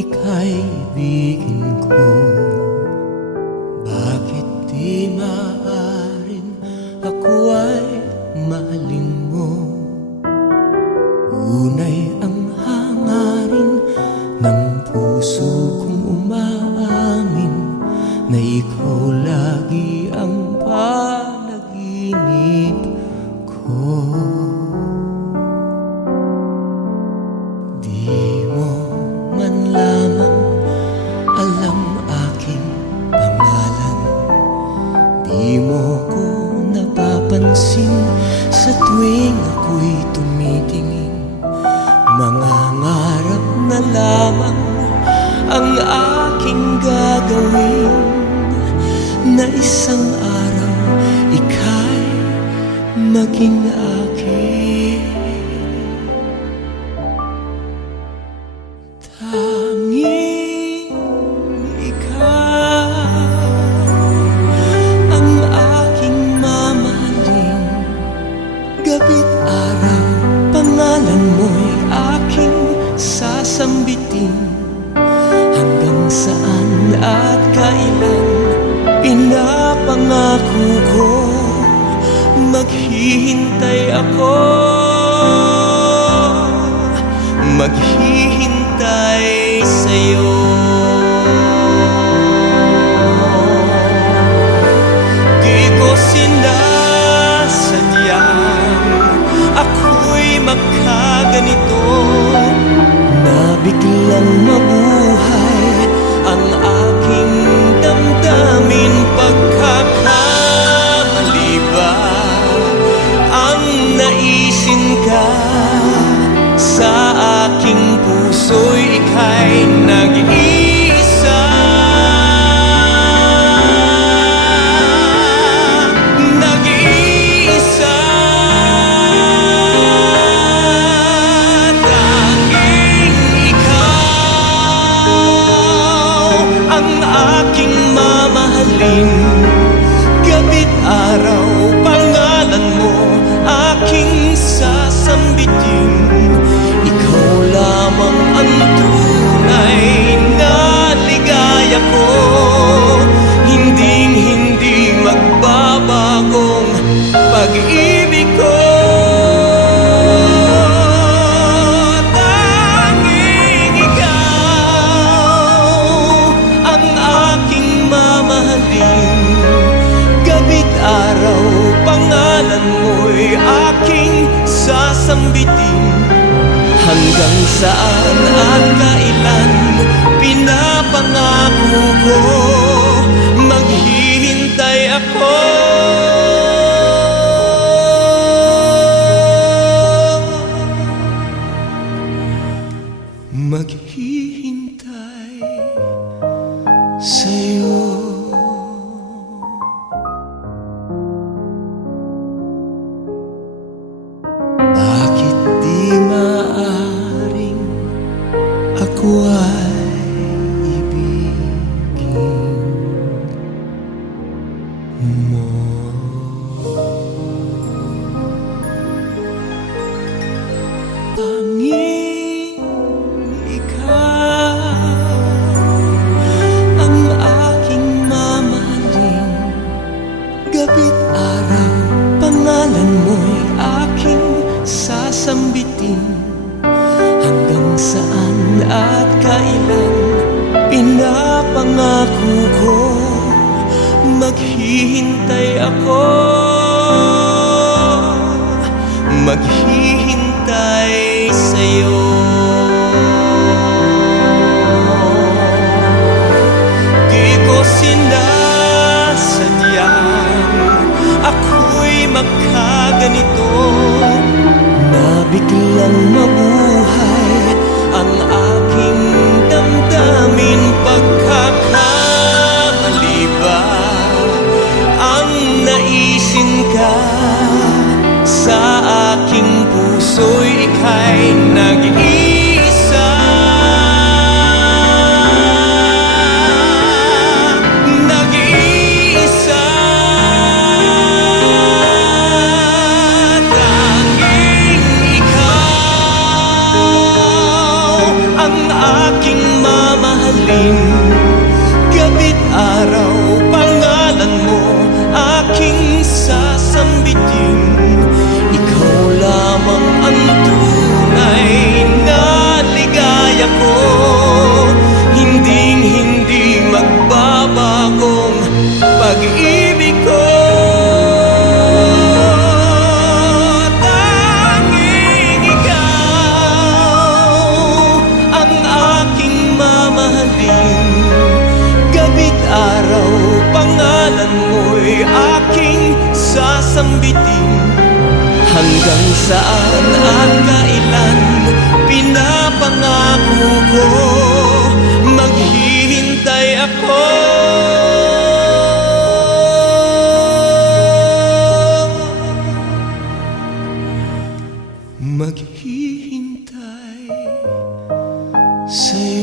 ika'y ibigin ko? Bakit di maaaring ako ay mahalin mo? Unay ang hangarin ng puso kong umaamin na ikaw lagi ang panaginip ko. Di mo man lamang alam aking pangalan, di mo ko napapansin sa tuwing ako'y tumitingin. Mangangarap na lamang ang aking gagawin, na isang araw ika'y maging akin. Tanging ikaw ang aking mamahalin, gabi't araw pangalan mo'y aking sasambitin. Hanggang saan at kailan pinapangako ko, maghihintay ako, maghihintay sa'yo. Di ko sinasadyang ako'y magkaganito, na biglang mabuhay ang aking damdamin. Pagkakamali ba ang naisin ka? Sa aking puso'y ika'y nag-iisa. Nag-iisa. Tanging ikaw ang aking mamahalin, gabi't araw pangalan mo aking sasambitin. Ikaw lamang ang tunay na ligaya ko, hinding-hindi magbabagong pag-ibig ko. Tanging ikaw ang aking mamahalin, gabi't araw pangalan mo'y aking sasambitin. Hanggang saan at kailan pinapangako ko, maghihintay ako, maghihintay sa'yo. Bakit di maaaring ako ay ibigin mo? Tanging ikaw ang aking mamahalin, gabi't araw pangalan mo'y aking sasambitin. Hanggang saan at kailan pinapangako ko, maghihintay ako, maghihintay sa'yo. Di ko sinasadyang ako'y magkaganito, na biglang mabuhay ang aking damdamin. Pagkakamali ba ang naisin ka? Sa aking puso'y ika'y nag-iisa. mamahalin. Gabi't araw, pangalan mo aking sasambitin. Ikaw lamang ang tunay na ligaya ko. Hinding-hindi magbabagong pag-ibig ko. Tanging ikaw ang aking mamahalin. Gabi't araw, pangalan mo'y aking sasambitin. Hanggang saan at kailan pinapangako ko, maghihintay ako. Maghihintay sa'yo.